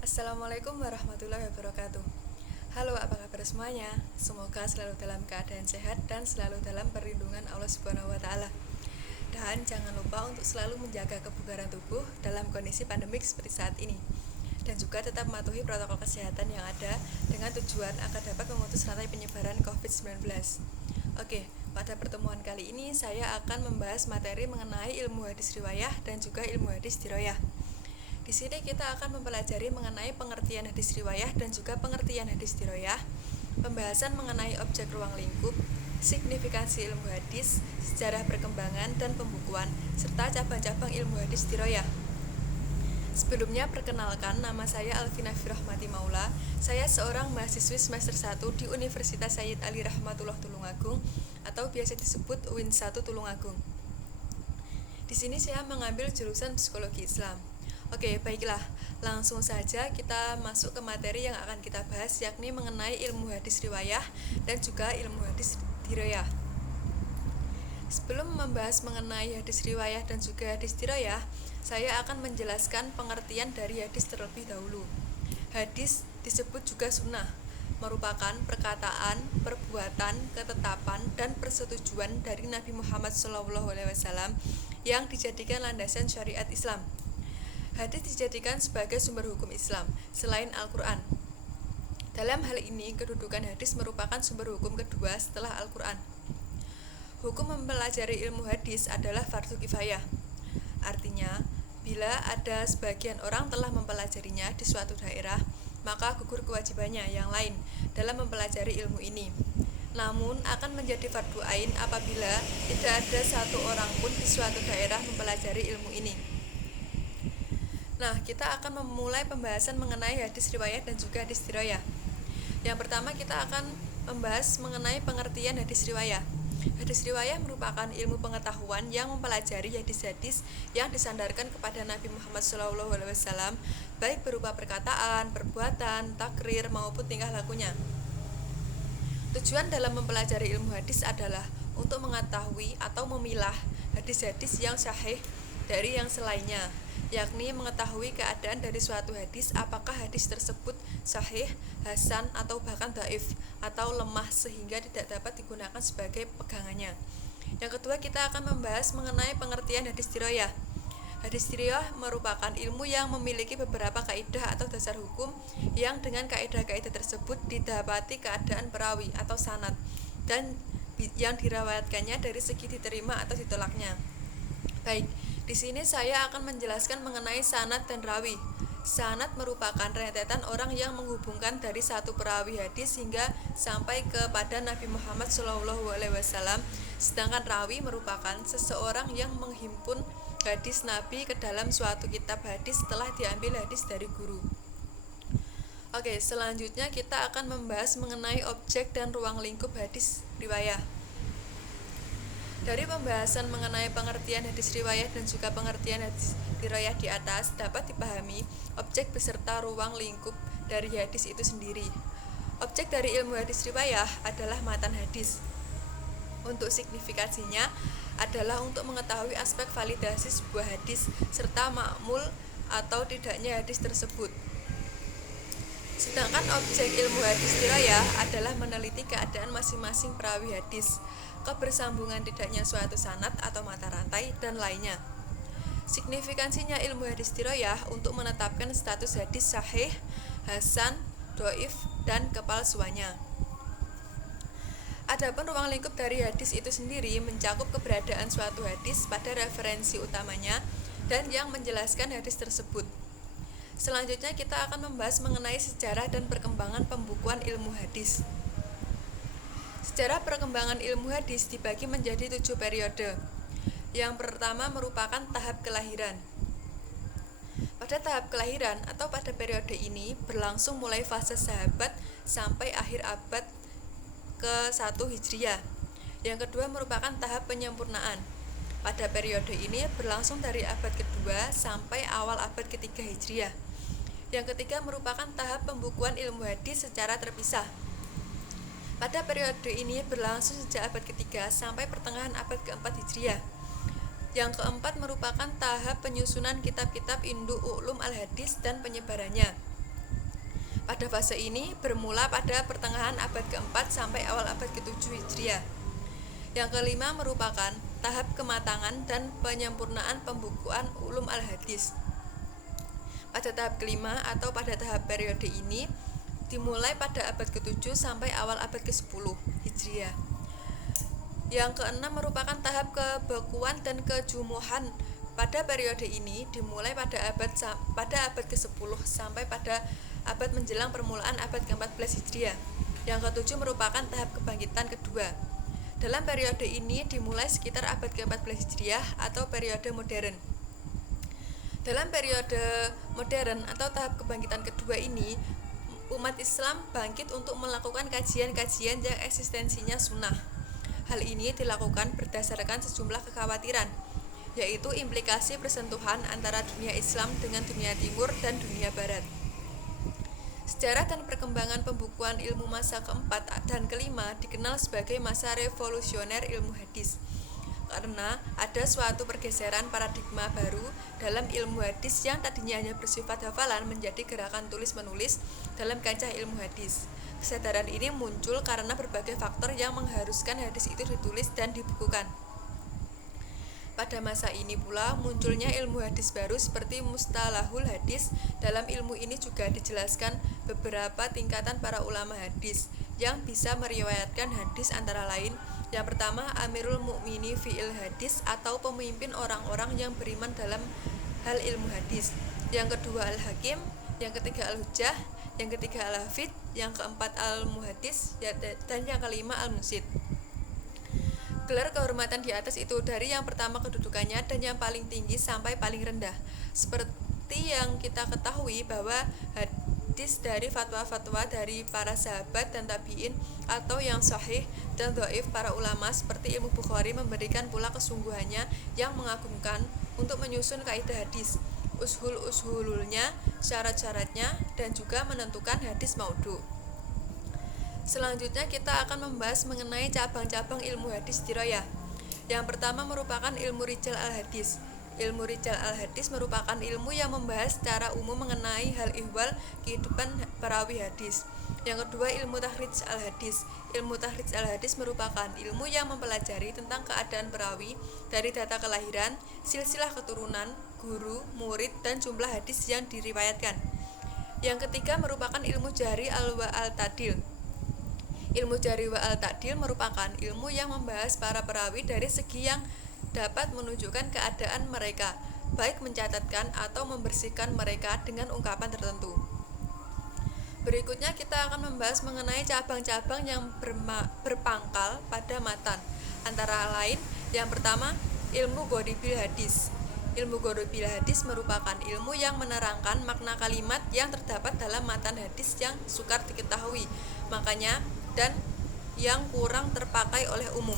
Assalamualaikum warahmatullahi wabarakatuh. Halo, apa kabar semuanya? Semoga selalu dalam keadaan sehat dan selalu dalam perlindungan Allah Subhanahu wa taala. Dan jangan lupa untuk selalu menjaga kebugaran tubuh dalam kondisi pandemik seperti saat ini. Dan juga tetap mematuhi protokol kesehatan yang ada dengan tujuan agar dapat memutus rantai penyebaran COVID-19. Oke, pada pertemuan kali ini saya akan membahas materi mengenai ilmu hadis riwayah dan juga ilmu hadis diroyah. Di sini kita akan mempelajari mengenai pengertian hadis riwayah dan juga pengertian hadis diroyah, pembahasan mengenai objek ruang lingkup, signifikansi ilmu hadis, sejarah perkembangan dan pembukuan, serta cabang-cabang ilmu hadis diroyah. Sebelumnya perkenalkan, nama saya Alvina Firahmati Maula. Saya seorang mahasiswi semester 1 di Universitas Sayyid Ali Rahmatullah Tulungagung atau biasa disebut UIN 1 Tulungagung. Di sini saya mengambil jurusan Psikologi Islam. Oke, baiklah. Langsung saja kita masuk ke materi yang akan kita bahas, yakni mengenai ilmu hadis riwayah dan juga ilmu hadis diroyah. Sebelum membahas mengenai hadis riwayah dan juga hadis diroyah, saya akan menjelaskan pengertian dari hadis terlebih dahulu. Hadis disebut juga sunnah, merupakan perkataan, perbuatan, ketetapan, dan persetujuan dari Nabi Muhammad SAW yang dijadikan landasan syariat Islam. Hadis dijadikan sebagai sumber hukum Islam selain Al-Quran. Dalam hal ini, kedudukan hadis merupakan sumber hukum kedua setelah Al-Quran. Hukum mempelajari ilmu hadis adalah fardu kifayah. Artinya, bila ada sebagian orang telah mempelajarinya di suatu daerah, maka gugur kewajibannya yang lain dalam mempelajari ilmu ini. Namun, akan menjadi fardu ain apabila tidak ada satu orang pun di suatu daerah mempelajari ilmu ini. Nah, kita akan memulai pembahasan mengenai hadis riwayat dan juga hadis diroyah. Yang pertama kita akan membahas mengenai pengertian hadis riwayah. Hadis riwayah merupakan ilmu pengetahuan yang mempelajari hadis-hadis yang disandarkan kepada Nabi Muhammad SAW, baik berupa perkataan, perbuatan, takrir maupun tingkah lakunya. Tujuan dalam mempelajari ilmu hadis adalah untuk mengetahui atau memilah hadis-hadis yang sahih dari yang selainnya, yakni mengetahui keadaan dari suatu hadis, apakah hadis tersebut sahih, hasan, atau bahkan dhaif atau lemah sehingga tidak dapat digunakan sebagai pegangannya. Yang kedua, kita akan membahas mengenai pengertian hadis diroyah. Hadis diroyah merupakan ilmu yang memiliki beberapa kaidah atau dasar hukum yang dengan kaidah-kaidah tersebut didapati keadaan perawi atau sanad dan yang dirawatkannya dari segi diterima atau ditolaknya. Baik, di sini saya akan menjelaskan mengenai sanad dan rawi. Sanad merupakan rentetan orang yang menghubungkan dari satu perawi hadis hingga sampai kepada Nabi Muhammad SAW. Sedangkan rawi merupakan seseorang yang menghimpun hadis Nabi ke dalam suatu kitab hadis setelah diambil hadis dari guru. Oke, selanjutnya kita akan membahas mengenai objek dan ruang lingkup hadis riwayah. Dari pembahasan mengenai pengertian hadis riwayah dan juga pengertian hadis riwayah di atas, dapat dipahami objek beserta ruang lingkup dari hadis itu sendiri. Objek dari ilmu hadis riwayah adalah matan hadis. Untuk signifikasinya adalah untuk mengetahui aspek validasi sebuah hadis serta makmul atau tidaknya hadis tersebut. Sedangkan objek ilmu hadis riwayah adalah meneliti keadaan masing-masing perawi hadis, kebersambungan tidaknya suatu sanad atau mata rantai, dan lainnya. Signifikansinya ilmu hadis diroyah untuk menetapkan status hadis sahih, hasan, dhaif, dan kepalsuannya. Adapun ruang lingkup dari hadis itu sendiri mencakup keberadaan suatu hadis pada referensi utamanya dan yang menjelaskan hadis tersebut. Selanjutnya kita akan membahas mengenai sejarah dan perkembangan pembukuan ilmu hadis. Sejarah perkembangan ilmu hadis dibagi menjadi 7 periode. Yang pertama merupakan tahap kelahiran. Pada tahap kelahiran atau pada periode ini berlangsung mulai fase sahabat sampai akhir abad ke-1 Hijriah. Yang kedua merupakan tahap penyempurnaan. Pada periode ini berlangsung dari abad kedua sampai awal abad ketiga Hijriah. Yang ketiga merupakan tahap pembukuan ilmu hadis secara terpisah. Pada periode ini berlangsung sejak abad ketiga sampai pertengahan abad keempat Hijriah. Yang keempat merupakan tahap penyusunan kitab-kitab induk ulum al-hadis dan penyebarannya. Pada fase ini bermula pada pertengahan abad keempat sampai awal abad ke-7 Hijriah. Yang kelima merupakan tahap kematangan dan penyempurnaan pembukuan ulum al-hadis. Pada tahap kelima atau pada tahap periode ini dimulai pada abad ke-7 sampai awal abad ke-10 Hijriah. Yang keenam merupakan tahap kebekuan dan kejumuhan. Pada periode ini dimulai pada abad ke-10 sampai pada abad menjelang permulaan abad ke-14 Hijriah. Yang ketujuh merupakan tahap kebangkitan kedua. Dalam periode ini dimulai sekitar abad ke-14 Hijriah atau periode modern. Dalam periode modern atau tahap kebangkitan kedua ini, umat Islam bangkit untuk melakukan kajian-kajian yang eksistensinya sunnah. Hal ini dilakukan berdasarkan sejumlah kekhawatiran, yaitu implikasi persentuhan antara dunia Islam dengan dunia Timur dan dunia Barat. Sejarah dan perkembangan pembukuan ilmu masa keempat dan kelima dikenal sebagai masa revolusioner ilmu hadis, karena ada suatu pergeseran paradigma baru dalam ilmu hadis yang tadinya hanya bersifat hafalan menjadi gerakan tulis-menulis dalam kancah ilmu hadis. Kesadaran ini muncul karena berbagai faktor yang mengharuskan hadis itu ditulis dan dibukukan. Pada masa ini pula munculnya ilmu hadis baru seperti mustalahul hadis. Dalam ilmu ini juga dijelaskan beberapa tingkatan para ulama hadis yang bisa meriwayatkan hadis, antara lain yang pertama Amirul Mukmini fi'il hadis atau pemimpin orang-orang yang beriman dalam hal ilmu hadis. Yang kedua Al-Hakim, yang ketiga Al-Hujjah, yang ketiga Al-Hafid, yang keempat Al-Muhaddis, dan yang kelima Al-Musid. Gelar kehormatan di atas itu dari yang pertama kedudukannya dan yang paling tinggi sampai paling rendah. Seperti yang kita ketahui bahwa hadis dari fatwa-fatwa dari para sahabat dan tabi'in atau yang sahih dan dhaif para ulama seperti Imam Bukhari memberikan pula kesungguhannya yang mengagumkan untuk menyusun kaidah hadis, ushul-ushululnya, syarat-syaratnya, dan juga menentukan hadis maudhu. Selanjutnya kita akan membahas mengenai cabang-cabang ilmu hadis dirayah. Yang pertama merupakan ilmu rijal al-hadis. Ilmu rijal al-hadis merupakan ilmu yang membahas secara umum mengenai hal ihwal kehidupan perawi hadis. Yang kedua ilmu takhrij al-hadis. Ilmu takhrij al-hadis merupakan ilmu yang mempelajari tentang keadaan perawi dari data kelahiran, silsilah keturunan, guru, murid, dan jumlah hadis yang diriwayatkan. Yang ketiga merupakan ilmu jari al-ta'dil. Ilmu jari wa al-ta'dil merupakan ilmu yang membahas para perawi dari segi yang dapat menunjukkan keadaan mereka, baik mencatatkan atau membersihkan mereka dengan ungkapan tertentu. Berikutnya kita akan membahas mengenai cabang-cabang yang berpangkal pada matan. Antara lain, yang pertama, ilmu ghoribil hadis. Ilmu ghoribil hadis merupakan ilmu yang menerangkan makna kalimat yang terdapat dalam matan hadis yang sukar diketahui, makanya dan yang kurang terpakai oleh umum.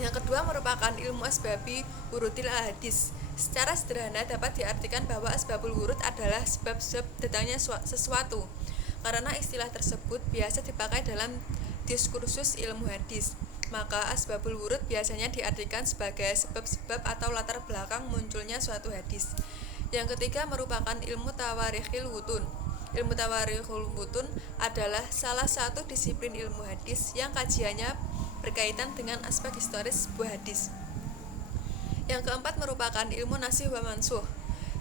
Yang kedua merupakan ilmu asbabi wurudil hadis. Secara sederhana dapat diartikan bahwa asbabul wurud adalah sebab-sebab datangnya sesuatu. Karena istilah tersebut biasa dipakai dalam diskursus ilmu hadis, maka asbabul wurud biasanya diartikan sebagai sebab-sebab atau latar belakang munculnya suatu hadis. Yang ketiga merupakan ilmu tawarikhil wutun. Ilmu tawarikhul wutun adalah salah satu disiplin ilmu hadis yang kajiannya berkaitan dengan aspek historis sebuah hadis. Yang keempat merupakan ilmu nasih wa mansuh.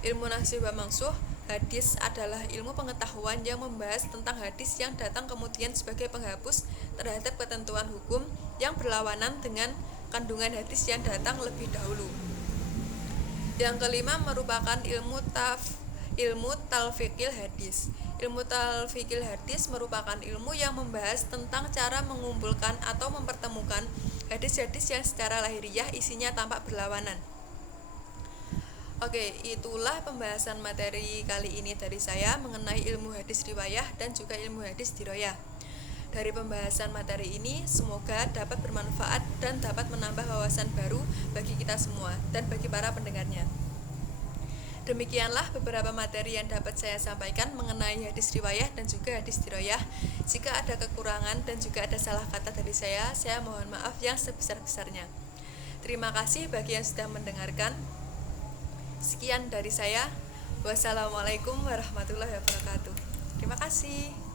Ilmu nasih wa mansuh hadis adalah ilmu pengetahuan yang membahas tentang hadis yang datang kemudian sebagai penghapus terhadap ketentuan hukum yang berlawanan dengan kandungan hadis yang datang lebih dahulu. Yang kelima merupakan ilmu talfiqil hadis. Ilmu talfiqil hadis merupakan ilmu yang membahas tentang cara mengumpulkan atau mempertemukan hadis-hadis yang secara lahiriah isinya tampak berlawanan. Oke, itulah pembahasan materi kali ini dari saya mengenai ilmu hadis riwayah dan juga ilmu hadis dirayah. Dari pembahasan materi ini semoga dapat bermanfaat dan dapat menambah wawasan baru bagi kita semua dan bagi para pendengarnya. Demikianlah beberapa materi yang dapat saya sampaikan mengenai hadis riwayah dan juga hadis dirayah. Jika ada kekurangan dan juga ada salah kata dari saya mohon maaf yang sebesar-besarnya. Terima kasih bagi yang sudah mendengarkan. Sekian dari saya. Wassalamualaikum warahmatullahi wabarakatuh. Terima kasih. kasih.